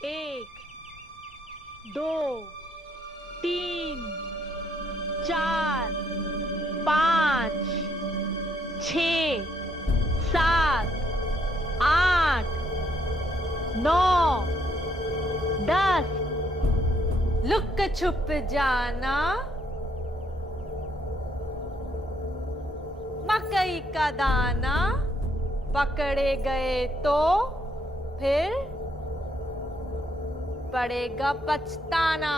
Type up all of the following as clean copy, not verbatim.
एक, दो, तीन, चार, पाँच, छः, सात, आठ, नौ, 10। लुक छुप जाना, मकई का दाना, पकड़े गए तो फिर पड़ेगा पछताना।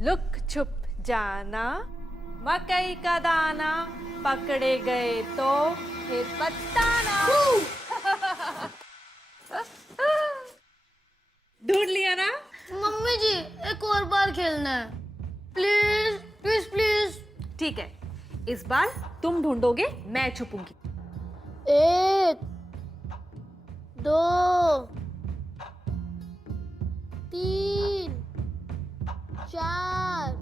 लुक छुप जाना, मकई का दाना, पकड़े गए तो फिर पछताना। ढूंढ लिया ना? मम्मी जी एक और बार खेलना है, प्लीज प्लीज प्लीज। ठीक है, इस बार तुम ढूंढोगे, मैं छुपूंगी। 1, 2, 3, 4,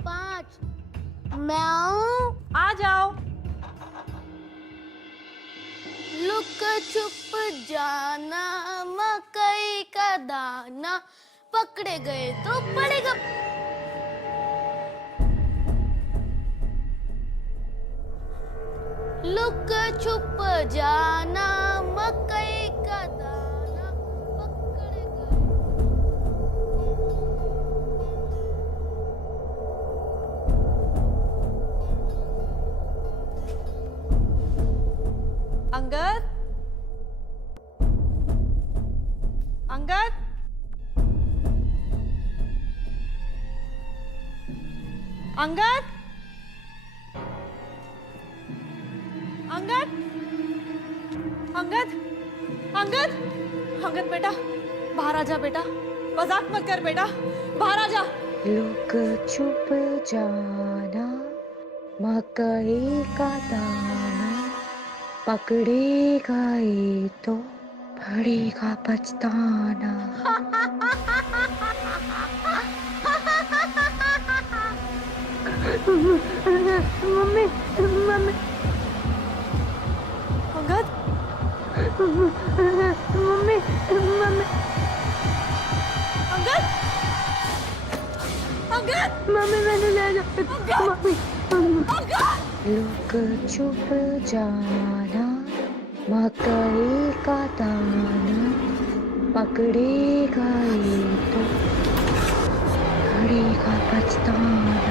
5। मैं आऊं? आ जाओ। लुक छुप जाना, मकई का दाना, पकड़े गए तो पड़ेगा। लुक छुप जाना, मकई का दाना, पकड़े गए। अंगद, अंगद, अंगद, अंगद, अंगद, अंगद, अंगद बेटा, बाहर आ जा बेटा, मजाक मत कर बेटा, बाहर आ जा। लुक छुप जाना, मकई का दाना, पकड़े गए तो पड़ेगा पछताना। Mummy mummy Angad, mummy mummy Angad, Angad, mummy मैंने ले जा मम्मी। अंगद। लुक छुप जाना, मकई का दाना, पकड़े गए तो पड़ेगा पछताना।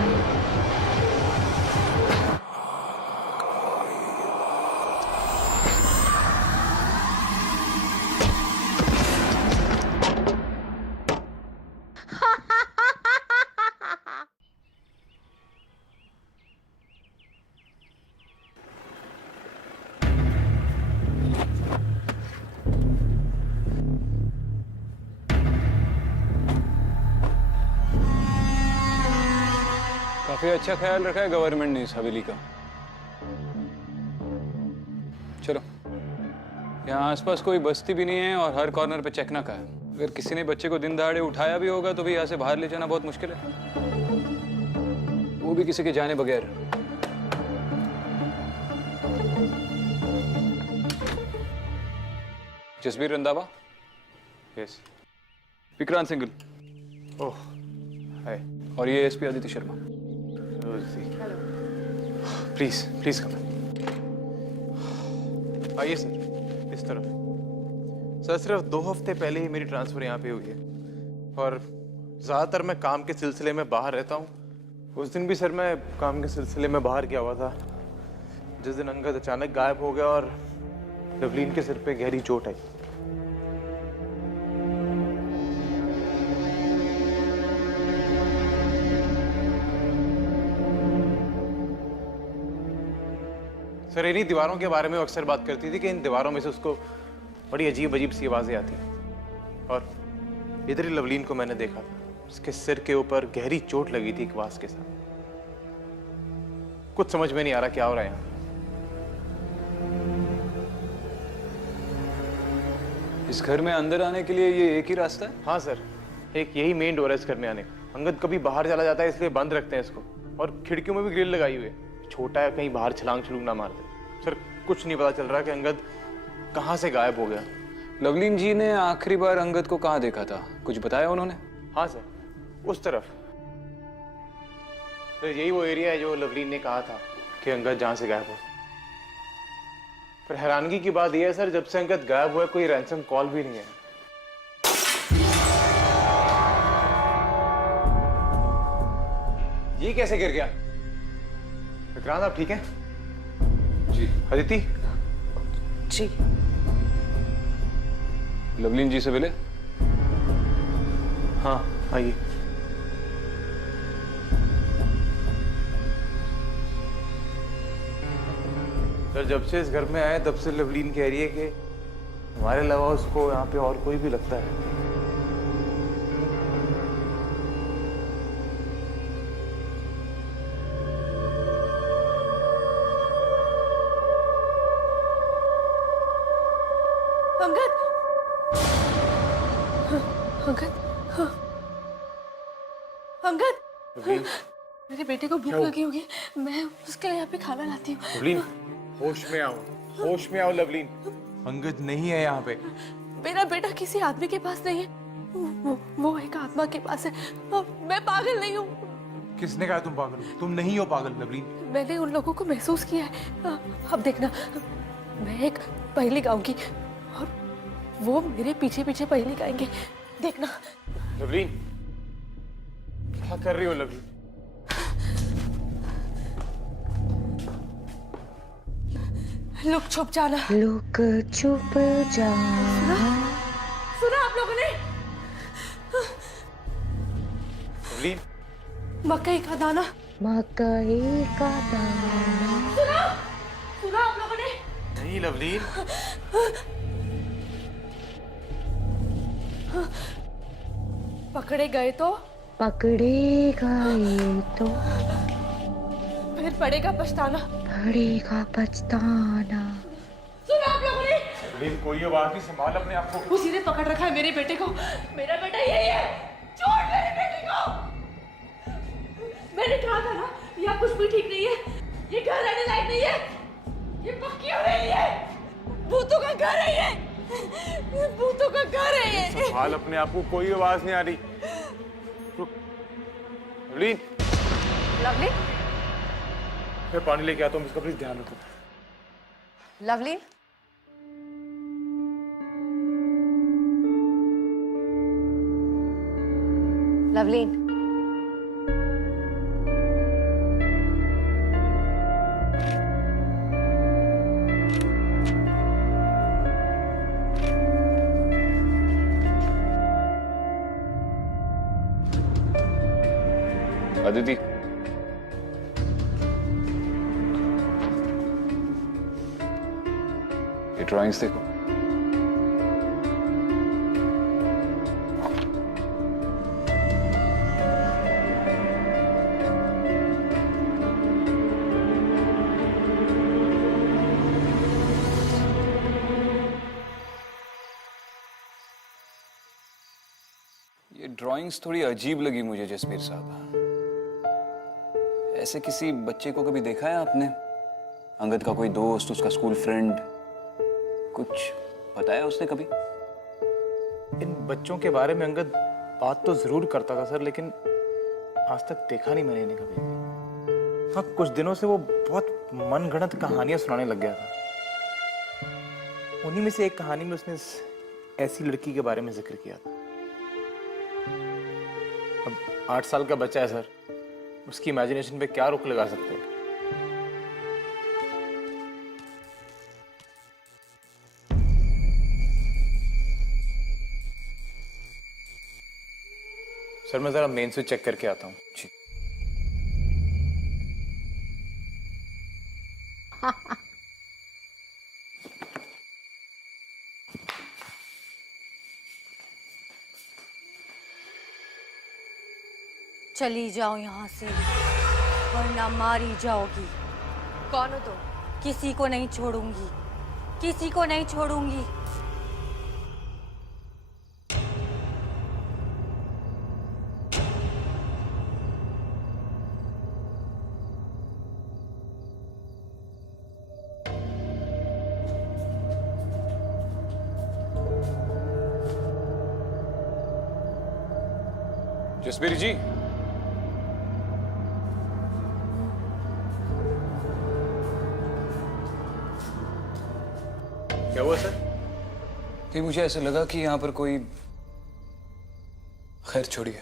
काफी अच्छा ख्याल रखा है गवर्नमेंट ने इस हवेली का। चलो, यहाँ आसपास कोई बस्ती भी नहीं है और हर कॉर्नर पे चेक नाका है। अगर किसी ने बच्चे को दिन दहाड़े उठाया भी होगा तो भी यहाँ से बाहर ले जाना बहुत मुश्किल है, वो भी किसी के जाने बगैर। जसबीर रंधावा। यस। विक्रांत सिंघल। ओह हाय। और ये SP Aditya Sharma. Please please come. आइए सर, इस तरफ। सर सिर्फ 2 हफ्ते पहले ही मेरी ट्रांसफर यहाँ पे हुई है और ज़्यादातर मैं काम के सिलसिले में बाहर रहता हूँ। उस दिन भी सर मैं काम के सिलसिले में बाहर गया हुआ था जिस दिन अंगद अचानक गायब हो गया और लवलीन के सिर पे गहरी चोट आई। सर इन्हीं दीवारों के बारे में अक्सर बात करती थी कि इन दीवारों में से उसको बड़ी अजीब अजीब सी आवाजें आती हैं। और इधर ही लवलीन को मैंने देखा, उसके सिर के ऊपर गहरी चोट लगी थी एक वास के साथ। कुछ समझ में नहीं आ रहा क्या हो रहा है यहाँ। इस घर में अंदर आने के लिए ये एक ही रास्ता है? हाँ सर, एक यही मेन डोर है इस घर में आने का। अंगद कभी बाहर चला जाता है इसलिए बंद रखते हैं इसको, और खिड़कियों में भी ग्रिल लगाई हुई है। छोटा है, कहीं बाहर छलांग छलूंग ना मार दे। सर कुछ नहीं पता चल रहा कि अंगद कहाँ से गायब हो गया। लवलीन जी ने आखिरी बार अंगद को कहाँ देखा था, कुछ बताया उन्होंने? हाँ सर, उस तरफ। तो यही वो एरिया है जो लवलीन ने कहा था कि अंगद जहाँ से गायब हो। पर हैरानगी की बात यह है सर, जब से अंगद गायब हुआ है कोई रैंसम कॉल भी नहीं है। ये कैसे गिर गया? विक्रांत आप ठीक हैं? जी। अदिति? जी। लवलीन जी से मिले? हाँ आइए। सर जब से इस घर में आए तब से लवलीन कह रही है कि हमारे अलावा उसको यहाँ पे और कोई भी लगता है। अंगद, अंगद, अंगद, लवलीन, मेरे बेटे को भूख लगी होगी, मैं उसके लिए यहाँ पे खाना लाती हूँ। लवलीन, होश में आओ, होश में आओ लवलीन। अंगद नहीं है यहाँ पे। मेरा बेटा किसी आदमी के पास नहीं है, वो एक आत्मा के पास है। मैं पागल नहीं हूँ। किसने कहा तुम पागल हो? तुम नहीं हो पागल लवलीन। मैंने उन लोगों को महसूस किया है। अब देखना, मैं एक पहेली गाऊंगी और वो मेरे पीछे पीछे पहेली गाएंगे, देखना। लवलीन, क्या कर रही हो लवलीन? लुक छुप जाना। लुक छुप जाना। सुना आप लोगों ने? लवलीन, मकई का दाना। मकई का दाना। सुना? सुना आप लोगों ने? नहीं लवलीन। पकड़े गए तो? पकड़े गए तो फिर पड़ेगा पछताना। पड़ेगा पछताना। सुना आप लोगों ने? लवलीन कोई आवाज नहीं, संभाल अपने आप को। उसी ने पकड़ रखा है मेरे बेटे को। मेरा बेटा यही है। छोड़ मेरे बेटे को। मैंने कहा था ना, यहाँ कुछ भी ठीक नहीं है। ये घर रहने लायक नहीं है। ये पक्की हवेली है। भूतों का घर है ये। भूतों का घर है ये। संभाल अपने आप को, कोई आवाज नहीं आ रही। रुक। लवलीन, लवली, मैं पानी लेके आता हूँ, इसका प्लीज ध्यान रखो। लवली, लवलीन, अदिति, ये ड्राइंग्स देखो। ये ड्राइंग्स थोड़ी अजीब लगी मुझे जसबीर साहब। ऐसे किसी बच्चे को कभी देखा है आपने? अंगद का कोई दोस्त, उसका स्कूल फ्रेंड, कुछ बताया उसने कभी? इन बच्चों के बारे में अंगद बात तो जरूर करता था सर, लेकिन आज तक देखा नहीं मैंने इन्हें कभी। हाँ, कुछ दिनों से वो बहुत मनगढ़ंत कहानियां सुनाने लग गया था। उन्हीं में से एक कहानी में उसने ऐसी लड़की के बारे में जिक्र किया था। अब 8 साल का बच्चा है सर, उसकी इमेजिनेशन पे क्या रोक लगा सकते हैं? सर मैं जरा मेन स्विच चेक करके आता हूँ। जी। चली जाओ यहाँ से वरना मारी जाओगी। कौन हो तुम? किसी को नहीं छोड़ूंगी, किसी को नहीं छोड़ूंगी। जसबीर जी, क्या हुआ सर? कि मुझे ऐसा लगा कि यहां पर कोई, खैर छोड़िए।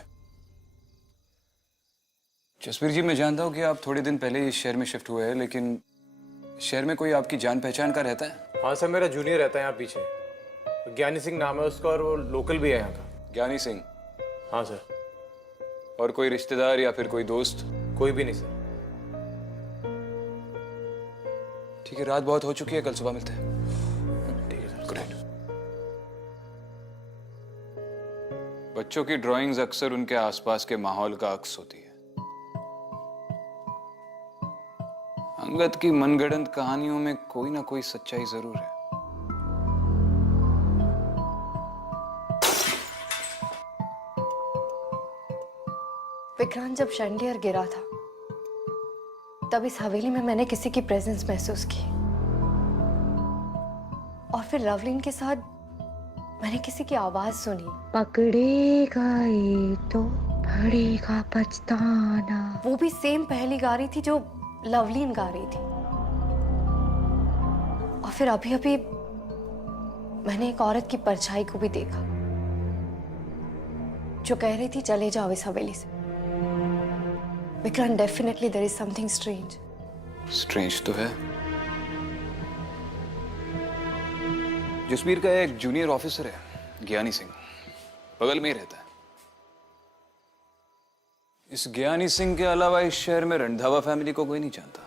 जसबीर जी, मैं जानता हूं कि आप थोड़े दिन पहले इस शहर में शिफ्ट हुए हैं, लेकिन शहर में कोई आपकी जान पहचान का रहता है? हाँ सर, मेरा जूनियर रहता है यहाँ पीछे। ज्ञानी सिंह नाम है उसका और वो लोकल भी है यहाँ का। ज्ञानी सिंह? हाँ सर। और कोई रिश्तेदार या फिर कोई दोस्त? कोई भी नहीं सर। ठीक है, रात बहुत हो चुकी है, कल सुबह मिलते हैं। ठीक है सर। Good night. बच्चों की ड्राइंग्स अक्सर उनके आसपास के माहौल का अक्स होती है। अंगद की मनगढ़ंत कहानियों में कोई ना कोई सच्चाई जरूर है। विक्रांत, जब शैंडियर गिरा था तब इस हवेली में मैंने किसी की प्रेजेंस महसूस की, और फिर लवलीन के साथ मैंने किसी की आवाज सुनी। पकड़ेगा ये तो पड़ेगा पछताना। वो भी सेम पहली गा रही थी जो लवलीन गा रही थी। और फिर अभी अभी मैंने एक औरत की परछाई को भी देखा जो कह रही थी चले जाओ इस हवेली से। Vikrant, definitely there is something strange. Strange तो है। जसबीर का एक जूनियर ऑफिसर है, ज्ञानी सिंह, बगल में ही रहता है। इस ज्ञानी सिंह के अलावा इस शहर में रंधावा फैमिली को कोई नहीं जानता।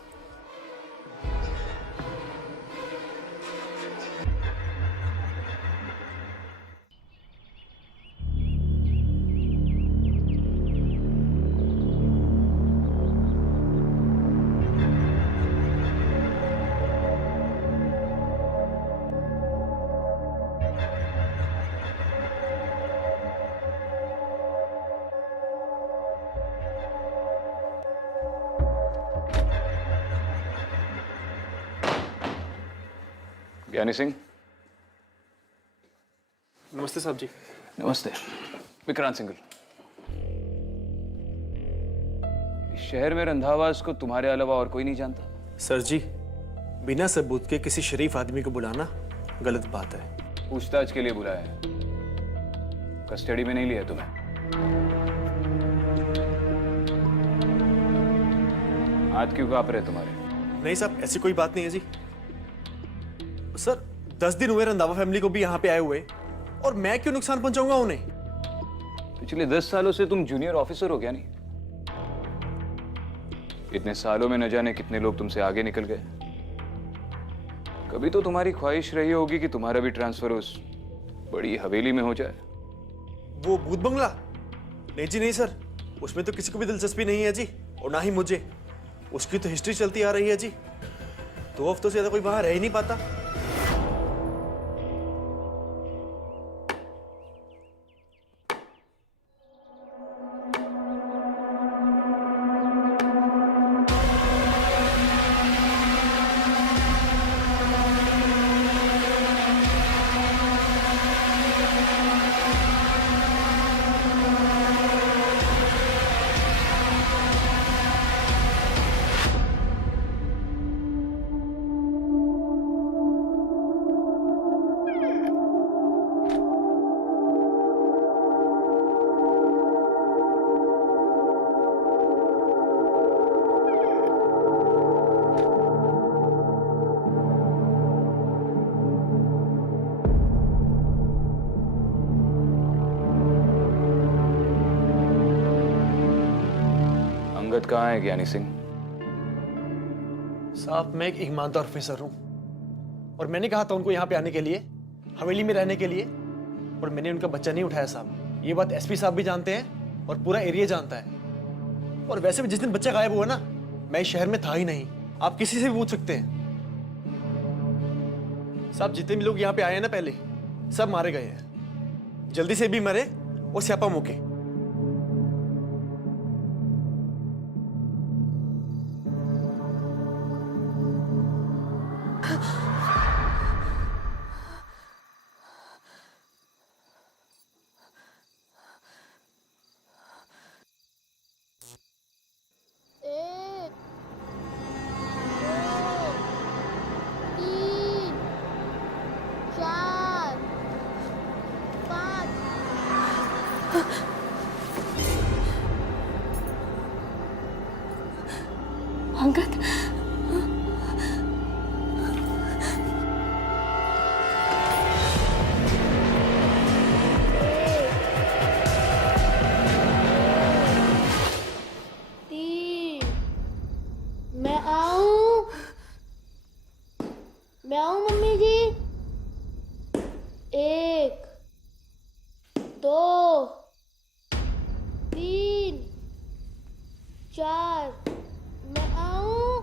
ज्ञानी सिंह। नमस्ते साहब जी। नमस्ते। विक्रांत सिंघल। इस शहर में रंधावास को तुम्हारे अलावा और कोई नहीं जानता? सर जी, बिना सबूत के किसी शरीफ आदमी को बुलाना गलत बात है। पूछताछ के लिए बुलाया है, कस्टडी में नहीं लिया तुम्हें। हाथ क्यों कांप रहे तुम्हारे? नहीं साहब, ऐसी कोई बात नहीं है जी। सर, 10 दिन हुए रंधावा फैमिली को भी यहाँ पे आए हुए, और मैं क्यों नुकसान पहुंचाऊंगा उन्हें? पिछले 10 सालों से तुम जूनियर ऑफिसर हो क्या? नहीं, इतने सालों में न जाने कितने लोग तुमसे आगे निकल गए। कभी तो तुम्हारी ख्वाहिश रही होगी कि तुम्हारा भी ट्रांसफर उस बड़ी हवेली में हो जाए। वो भूत बंगला? नहीं जी नहीं सर, उसमें तो किसी को भी दिलचस्पी नहीं है जी, और ना ही मुझे। उसकी तो हिस्ट्री चलती आ रही है जी। 2 हफ्तों से ज्यादा कोई वहां रह ही नहीं पाता। अंगद कहाँ है ज्ञानी सिंह? साहब, मैं एक ईमानदार ऑफिसर हूं, और मैंने कहा था उनको यहाँ पे आने के लिए, हवेली में रहने के लिए, और मैंने उनका बच्चा नहीं उठाया साहब। ये बात एसपी साहब भी जानते हैं और पूरा एरिया जानता है। और वैसे भी जिस दिन बच्चा गायब हुआ ना, मैं इस शहर में था ही नहीं। आप किसी से भी पूछ सकते हैं साहब। जितने भी लोग यहाँ पे आए हैं ना पहले, सब मारे गए हैं, जल्दी से भी मरे और स्यापा मुके। साथ। तीन। मैं आऊं मम्मी जी। एक, दो, तीन, चार। मैं आऊं।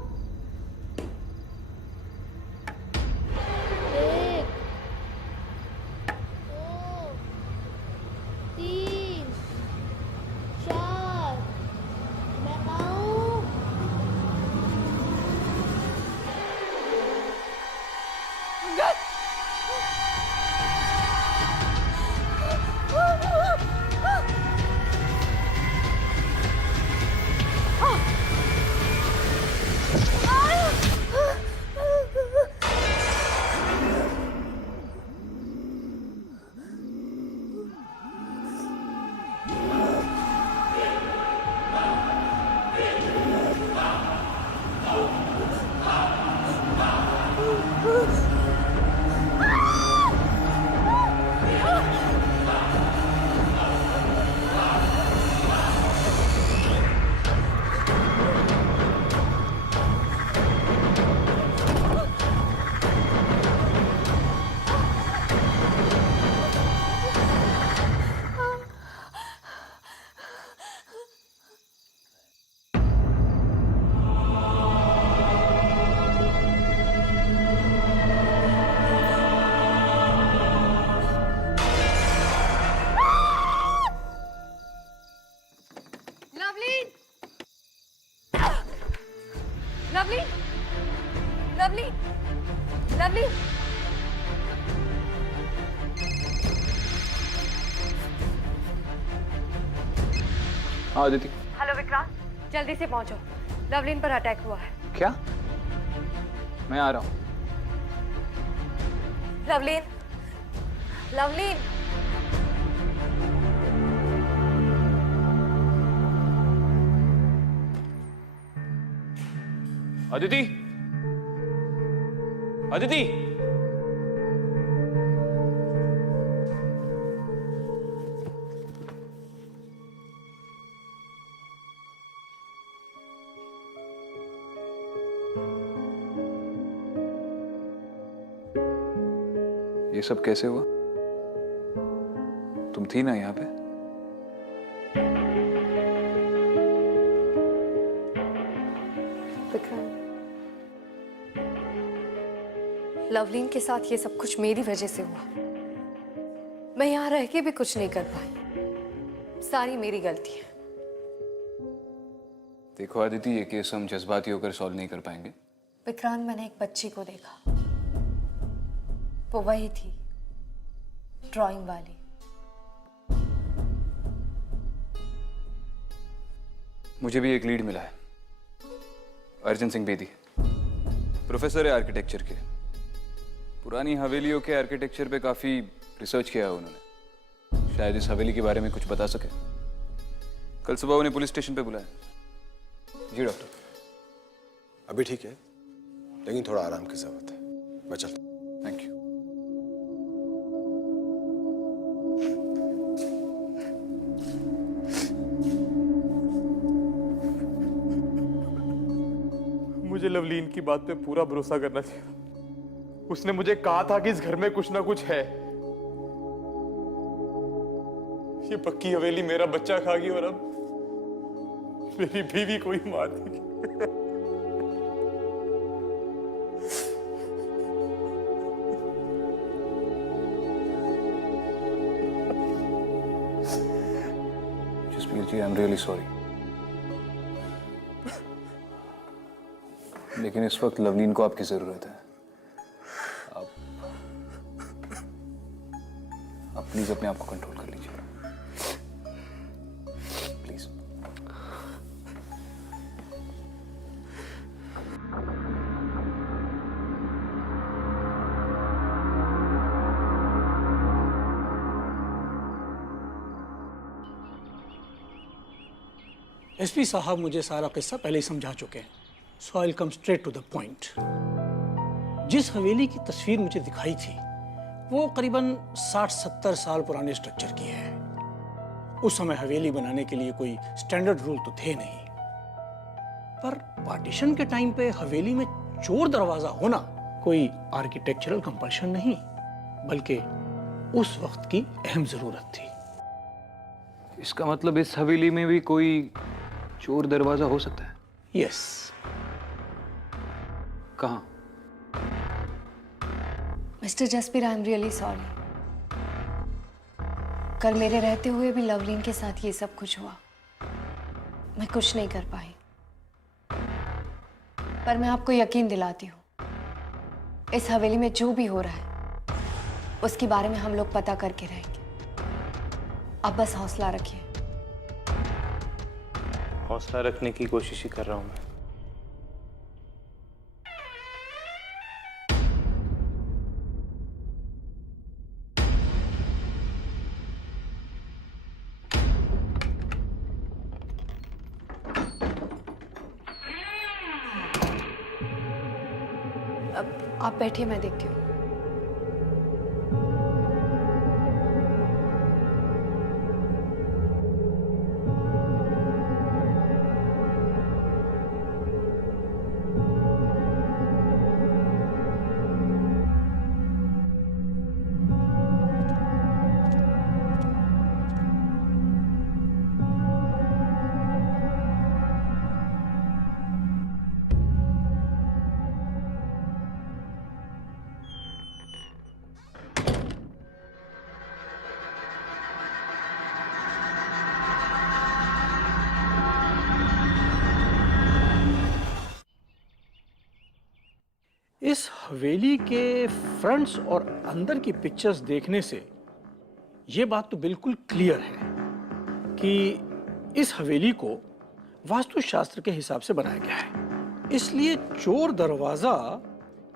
एक, दो, तीन, चार। मैं आऊं। लवलीन! लवलीन! लवलीन! लवलीन! हाँ अदिति। हेलो विक्रांत, जल्दी से पहुंचो। लवलीन पर अटैक हुआ है। क्या? मैं आ रहा हूँ। लवलीन! लवलीन! अदिति, अदिति, ये सब कैसे हुआ? तुम थी ना यहाँ पे? विक्रांत, लवलीन के साथ ये सब कुछ मेरी वजह से हुआ। मैं यहाँ रह के भी कुछ नहीं कर पाई। सारी मेरी गलती है। देखो अदिति, ये केस हम जज्बाती होकर सॉल्व नहीं कर पाएंगे। विक्रांत, मैंने एक बच्ची को देखा। वो वही थी, ड्राइंग वाली। मुझे भी एक लीड मिला है। अर्जुन सिंह बेदी, प्रोफेसर है आर्किटेक्चर के। पुरानी हवेलियों के आर्किटेक्चर पे काफी रिसर्च किया है उन्होंने। शायद इस हवेली के बारे में कुछ बता सके। कल सुबह उन्हें पुलिस स्टेशन पे बुलाया। जी डॉक्टर। अभी ठीक है, लेकिन थोड़ा आराम की जरूरत है। मैं चलता हूं। Thank you. मुझे लवलीन की बात पे पूरा भरोसा करना चाहिए। उसने मुझे कहा था कि इस घर में कुछ ना कुछ है। ये पक्की हवेली मेरा बच्चा खा गई और अब मेरी बीवी को ही मार देगी। जसबीर जी, आई एम रियली सॉरी। लेकिन इस वक्त लवलीन को आपकी जरूरत है। आप प्लीज अपने आप को कंट्रोल कर लीजिए, प्लीज। एसपी साहब मुझे सारा किस्सा पहले ही समझा चुके हैं। So I will come straight to the point. जिस हवेली की तस्वीर मुझे दिखाई थी वो करीबन 60-70 साल पुराने स्ट्रक्चर की है। उस समय हवेली बनाने के लिए कोई स्टैंडर्ड रूल तो थे नहीं, पर पार्टीशन के टाइम पे हवेली में चोर दरवाजा होना कोई आर्किटेक्चरल कंपल्शन नहीं, बल्कि उस वक्त की अहम जरूरत थी। इसका मतलब इस हवेली में भी कोई चोर दरवाजा हो सकता है? यस। कहाँ? Mister Jasbir, I am really sorry. कल मेरे रहते हुए भी लवलीन के साथ ये सब कुछ हुआ। मैं कुछ नहीं कर पाई, पर मैं आपको यकीन दिलाती हूँ, इस हवेली में जो भी हो रहा है उसके बारे में हम लोग पता करके रहेंगे। आप बस हौसला रखिए। हौसला रखने की कोशिश ही कर रहा हूं मैं। अब आप बैठिए, मैं देखती हूँ। इस हवेली के फ्रंट्स और अंदर की पिक्चर्स देखने से ये बात तो बिल्कुल क्लियर है कि इस हवेली को वास्तुशास्त्र के हिसाब से बनाया गया है। इसलिए चोर दरवाजा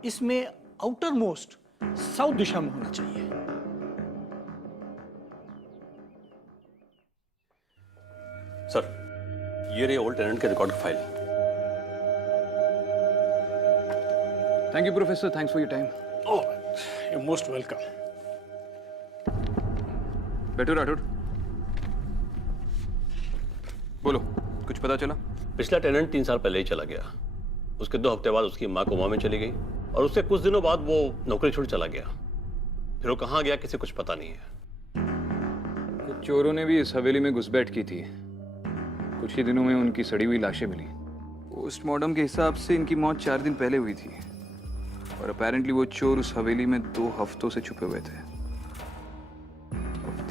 इसमें आउटर मोस्ट साउथ दिशा में होना चाहिए। सर, ये रही ओल्ड टेनेंट के रिकॉर्ड की file. Thank you professor, thanks for your time. You most welcome. बैठो राठौड़, बोलो, कुछ पता चला? पिछला टेनेंट 3 साल पहले ही चला गया। उसके 2 हफ्ते बाद उसकी माँ कोमा में चली गई और उससे कुछ दिनों बाद वो नौकरी छोड़ चला गया। फिर वो कहाँ गया किसी कुछ पता नहीं है। कुछ चोरों ने भी इस हवेली में घुसपैठ की थी। कुछ ही दिनों में उनकी सड़ी हुई लाशें मिली। पोस्टमार्टम के हिसाब से इनकी मौत 4 दिन पहले हुई थी और अपेरेंटली वो चोर उस हवेली में 2 हफ्तों से छुपे हुए थे।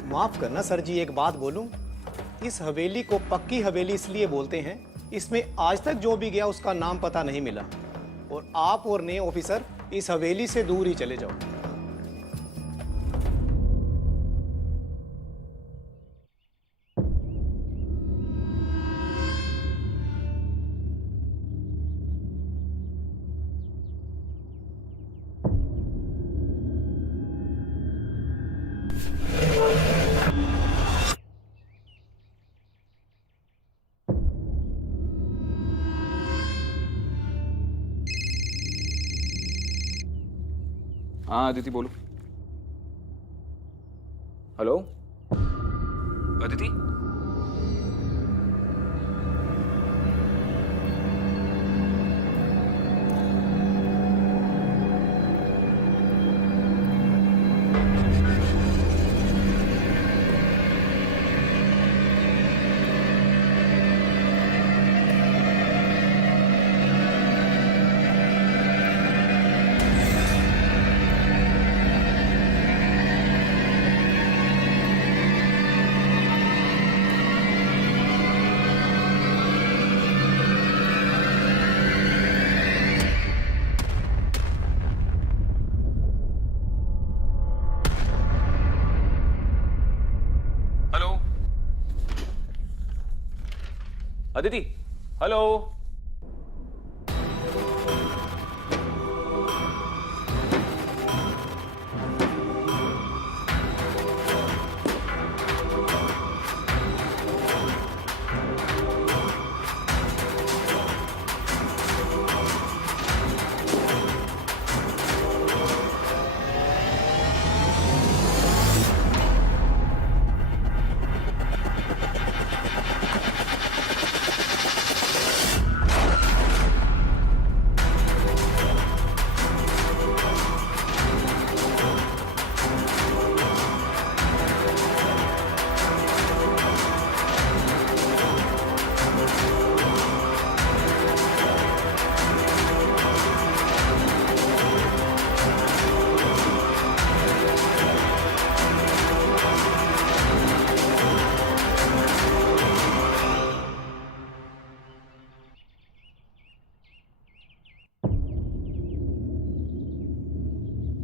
माफ करना सर जी, एक बात बोलूं? इस हवेली को पक्की हवेली इसलिए बोलते हैं, इसमें आज तक जो भी गया उसका नाम पता नहीं मिला। और आप और नए ऑफिसर इस हवेली से दूर ही चले जाओ। हाँ अदिति बोलो। हेलो अदिति? अदिति, हेलो।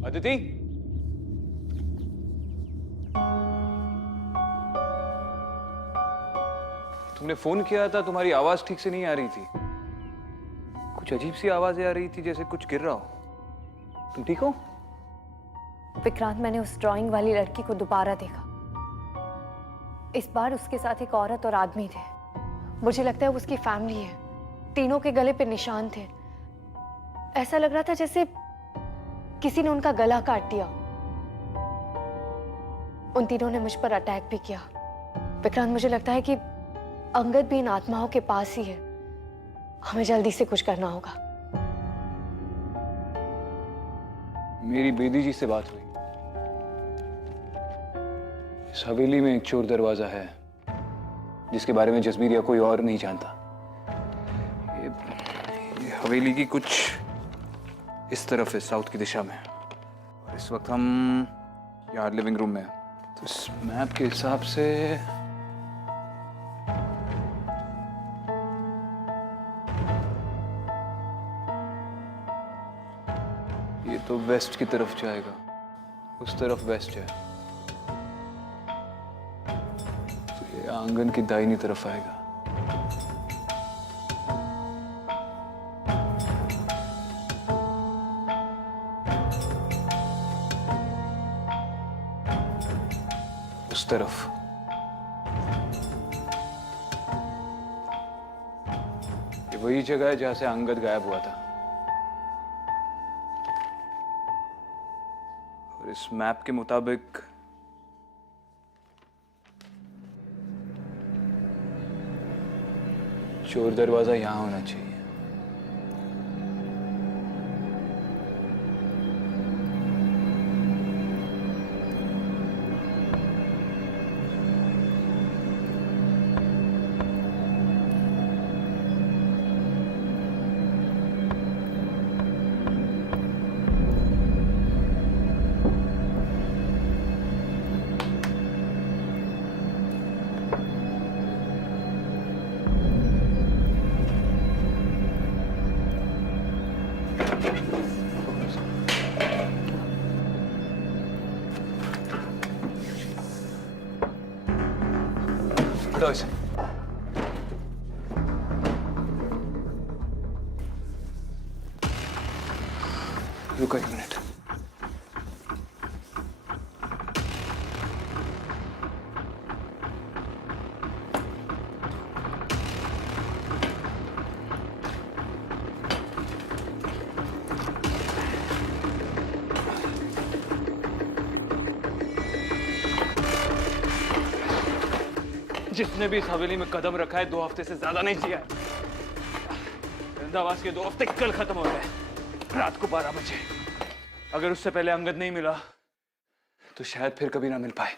अदिति, तुमने फोन किया था, तुम्हारी आवाज ठीक से नहीं आ रही थी। कुछ अजीब सी आवाजें आ रही थी, जैसे कुछ गिर रहा हो। तुम ठीक हो? विक्रांत, मैंने उस ड्राइंग वाली लड़की को दोबारा देखा। इस बार उसके साथ एक औरत और आदमी थे। मुझे लगता है वो उसकी फैमिली है। तीनों के गले पे निशान थे। ऐसा लग रहा था जैसे किसी ने उनका गला काट दिया। उन तीनों ने मुझ पर अटैक भी किया। विक्रांत, मुझे लगता है कि अंगद भी इन आत्माओं के पास ही है। हमें जल्दी से कुछ करना होगा। मेरी बेदी जी से बात हुई। इस हवेली में एक चोर दरवाजा है जिसके बारे में जसबीर या कोई और नहीं जानता। ये हवेली की कुछ इस तरफ है, साउथ की दिशा में। और इस वक्त हम यहाँ लिविंग रूम में हैं। तो इस मैप के हिसाब से ये तो वेस्ट की तरफ जाएगा। उस तरफ वेस्ट है, तो ये आंगन की दाहिनी तरफ आएगा। उस तरफ ये वही जगह है जहां से अंगद गायब हुआ था। और इस मैप के मुताबिक चोर दरवाजा यहां होना चाहिए। हटाओ इसे। रुको 1 मिनट। जिसने भी इस हवेली में कदम रखा है 2 हफ्ते से ज्यादा नहीं जिया है। वृंदावास के 2 हफ्ते कल खत्म हो गए, रात को 12 बजे। अगर उससे पहले अंगद नहीं मिला तो शायद फिर कभी ना मिल पाए।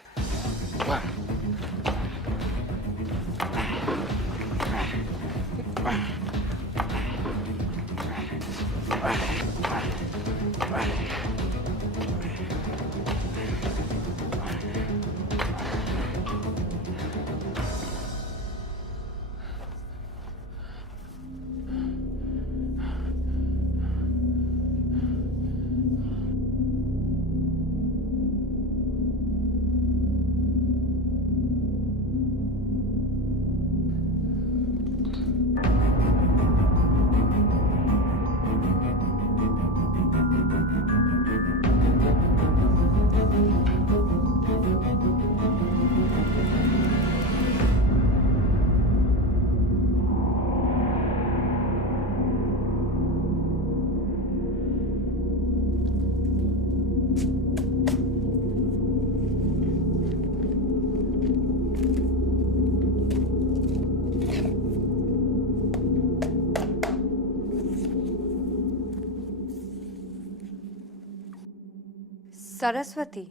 सरस्वती,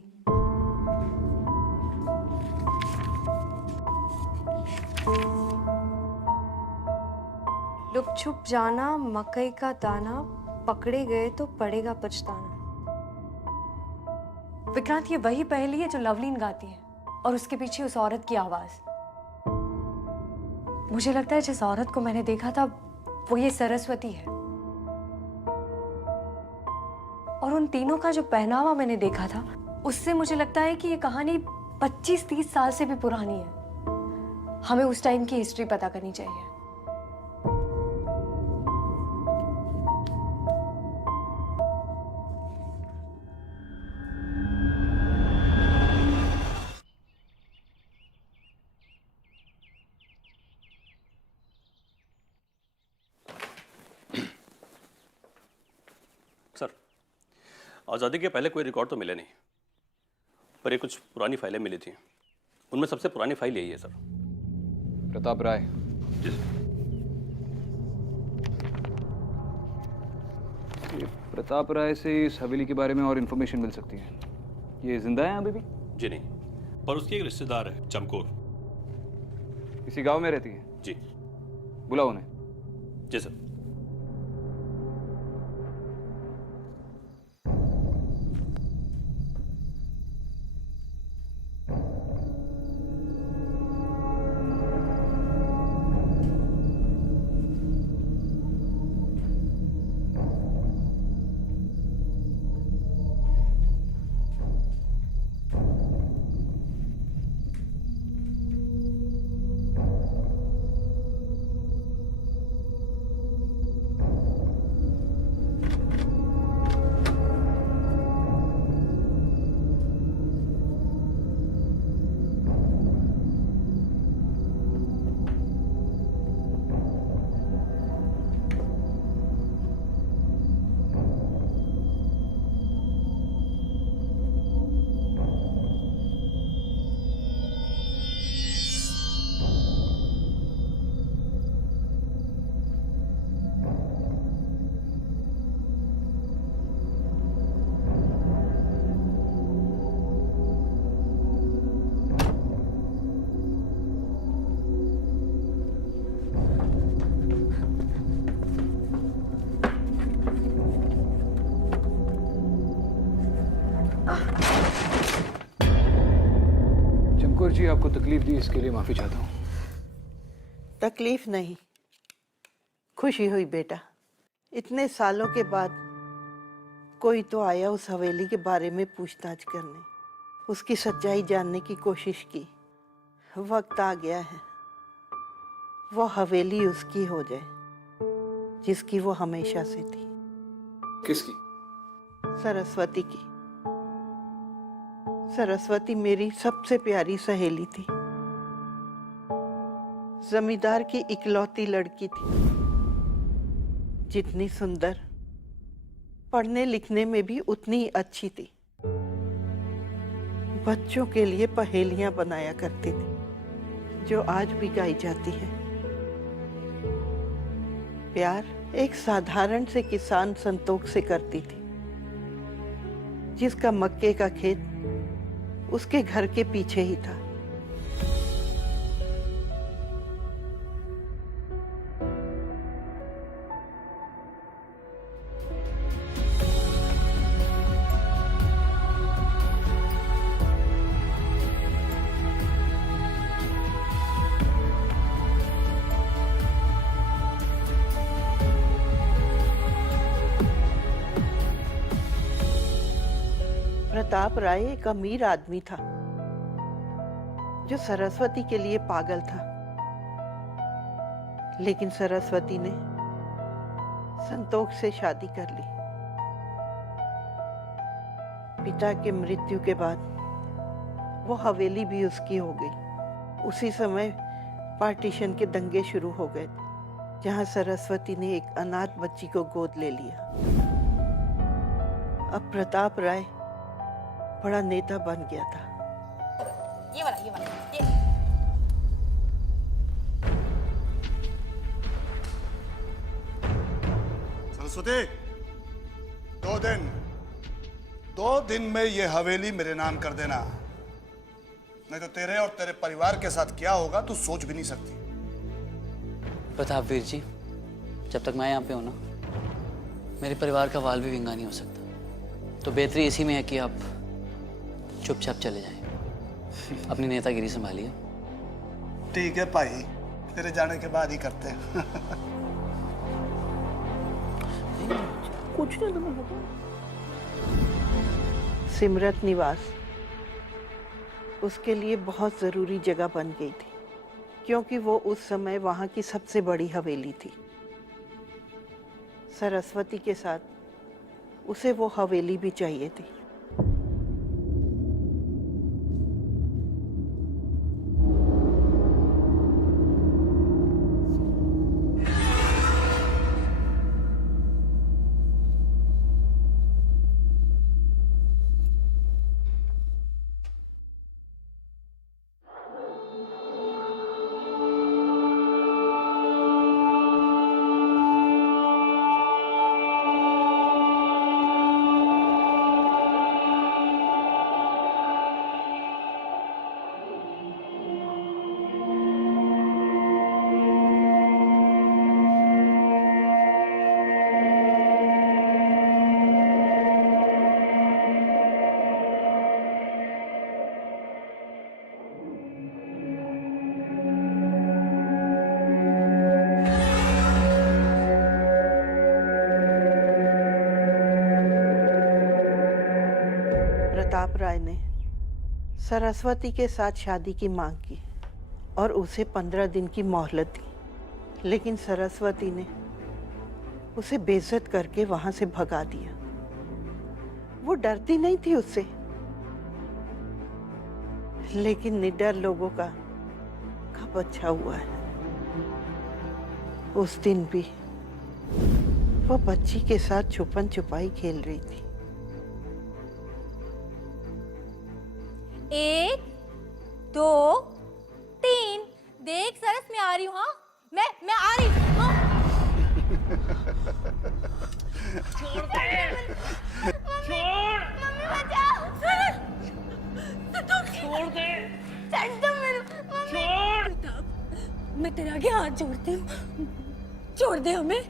लुक छुप जाना मकई का दाना, पकड़े गए तो पड़ेगा पछताना। विक्रांत, ये वही पहेली है जो लवलीन गाती है और उसके पीछे उस औरत की आवाज। मुझे लगता है जिस औरत को मैंने देखा था वो ये सरस्वती है। और उन तीनों का जो पहनावा मैंने देखा था, उससे मुझे लगता है कि ये कहानी 25-30 साल से भी पुरानी है। हमें उस टाइम की हिस्ट्री पता करनी चाहिए। सर, आज़ादी के पहले कोई रिकॉर्ड तो मिले नहीं, पर ये कुछ पुरानी फाइलें मिली थी। उनमें सबसे पुरानी फाइल यही है सर। प्रताप राय। जी सर। ये प्रताप राय से इस हवेली के बारे में और इन्फॉर्मेशन मिल सकती है। ये जिंदा है अभी भी? जी नहीं, पर उसकी एक रिश्तेदार है चमकोर। इसी गांव में रहती है? जी। बुलाओ उन्हें। जी सर। चमकोर जी, आपको तकलीफ दी इसके लिए माफी चाहता हूँ। तकलीफ नहीं, खुशी हुई बेटा। इतने सालों के बाद कोई तो आया उस हवेली के बारे में पूछताछ करने, उसकी सच्चाई जानने की कोशिश की। वक्त आ गया है वो हवेली उसकी हो जाए जिसकी वो हमेशा से थी। किसकी? सरस्वती की। सरस्वती मेरी सबसे प्यारी सहेली थी, जमींदार की इकलौती लड़की थी। जितनी सुंदर, पढ़ने लिखने में भी उतनी ही अच्छी थी। बच्चों के लिए पहेलियां बनाया करती थी जो आज भी गाई जाती हैं। प्यार एक साधारण से किसान संतोष से करती थी, जिसका मक्के का खेत उसके घर के पीछे ही था। प्रताप राय एक अमीर आदमी था जो सरस्वती के लिए पागल था, लेकिन सरस्वती ने संतोष से शादी कर ली। पिता के मृत्यु के बाद वो हवेली भी उसकी हो गई। उसी समय पार्टीशन के दंगे शुरू हो गए, जहां सरस्वती ने एक अनाथ बच्ची को गोद ले लिया। अब प्रताप राय बड़ा नेता बन गया था। ये वाला, ये। सरस्वती, 2 दिन में ये हवेली मेरे नाम कर देना, नहीं तो तेरे और तेरे परिवार के साथ क्या होगा तू सोच भी नहीं सकती। प्रताप वीर जी, जब तक मैं यहाँ पे हूँ ना, मेरे परिवार का वाल भी विंगा नहीं हो सकता। तो बेहतरी इसी में है कि आप चुपचाप चले जाएं। अपनी नेतागिरी संभालिए। ठीक है भाई, तेरे जाने के बाद ही करते हैं। कुछ नहीं तुम्हें होगा। सिमरत निवास उसके लिए बहुत ज़रूरी जगह बन गई थी, क्योंकि वो उस समय वहाँ की सबसे बड़ी हवेली थी। सरस्वती के साथ उसे वो हवेली भी चाहिए थी। प्रताप राय ने सरस्वती के साथ शादी की मांग की और उसे 15 दिन की मोहलत दी, लेकिन सरस्वती ने उसे बेइज्जत करके वहां से भगा दिया। वो डरती नहीं थी उससे, लेकिन निडर लोगों का कब अच्छा हुआ है। उस दिन भी वो बच्ची के साथ छुपन छुपाई खेल रही थी। 1 2 3 देख सरस, मैं आ रही हूँ। हाँ, मैं आ रही हूँ। हाँ। छोड़ दे, छोड़, मम्मी बचाओ, छोड़ दे, छोड़ दो मेरे, छोड़। मैं तेरे आगे हाथ जोड़ती हूँ, छोड़ दे हमें,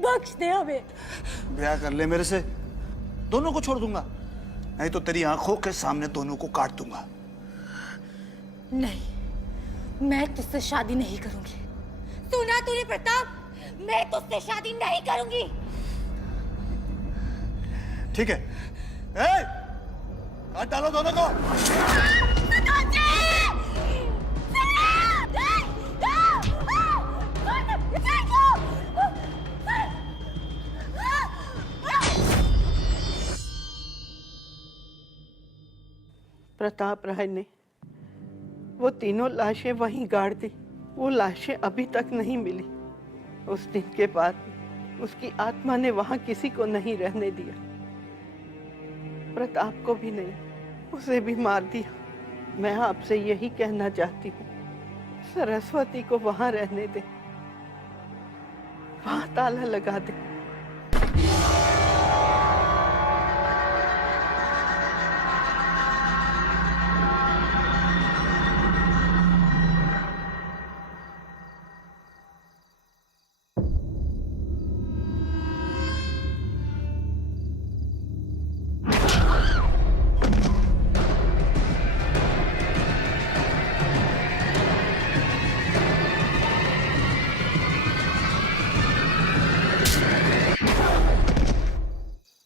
बख्श दे हमें। ब्याह कर ले मेरे से, दोनों को छोड़ दूंगा, नहीं तो तेरी आंखों के सामने दोनों को काट दूंगा। नहीं, मैं तुझसे शादी नहीं करूंगी। सुना तूने प्रताप, मैं तुझसे शादी नहीं करूंगी। ठीक है, ए, काट डालो दोनों को। प्रताप राय ने वो तीनों लाशें वहीं गाड़ दी। वो लाशें अभी तक नहीं मिली। उस दिन के बाद उसकी आत्मा ने वहां किसी को नहीं रहने दिया। प्रताप को भी नहीं, उसे भी मार दिया। मैं आपसे यही कहना चाहती हूँ, सरस्वती को वहां रहने दे, वहां ताला लगा दे।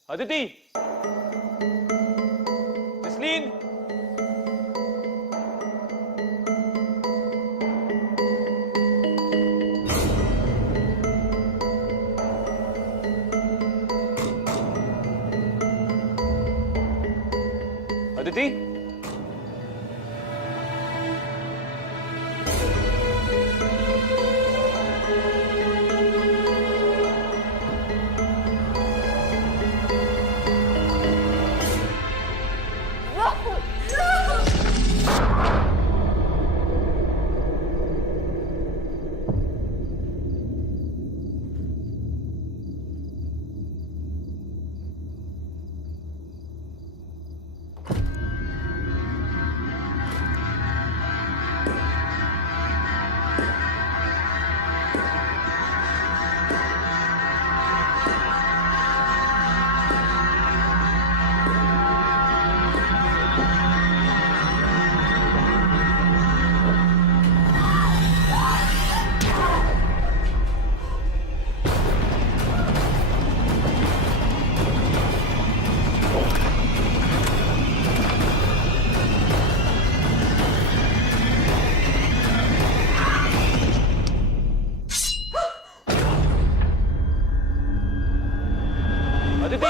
अदिति, जसलीन, अदिति, अदिति!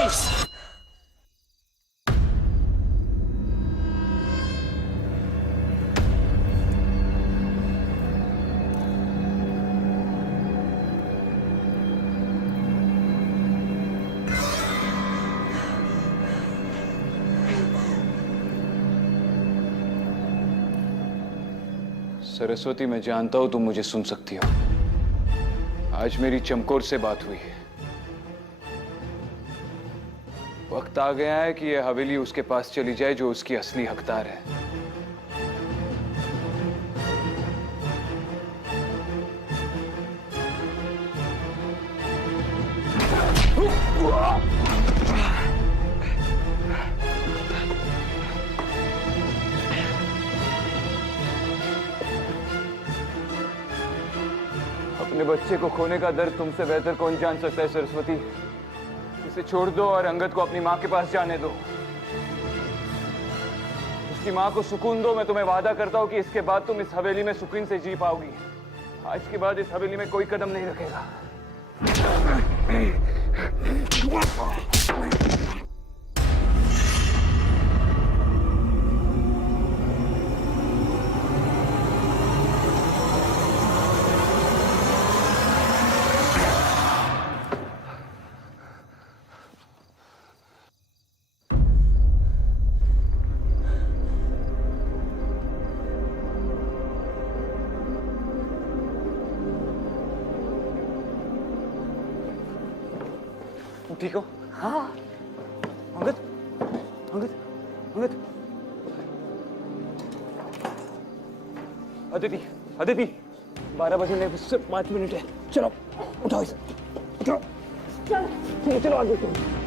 सरस्वती, मैं जानता हूं तुम मुझे सुन सकती हो। आज मेरी चमकोर से बात हुई है। वक्त आ गया है कि यह हवेली उसके पास चली जाए जो उसकी असली हकदार है। अपने बच्चे को खोने का दर्द तुमसे बेहतर कौन जान सकता है सरस्वती। इसे छोड़ दो और अंगद को अपनी माँ के पास जाने दो। उसकी माँ को सुकून दो। मैं तुम्हें वादा करता हूँ कि इसके बाद तुम इस हवेली में सुकून से जी पाओगी। आज के बाद इस हवेली में कोई कदम नहीं रखेगा। ठीक हो? हाँ। अंगद, अंगद, अंगद। अदिति, अदिति, 12 बजे सिर्फ 5 मिनट है। चलो, उठाओ इसे, उठाओ। चलो, चलो आगे चलो।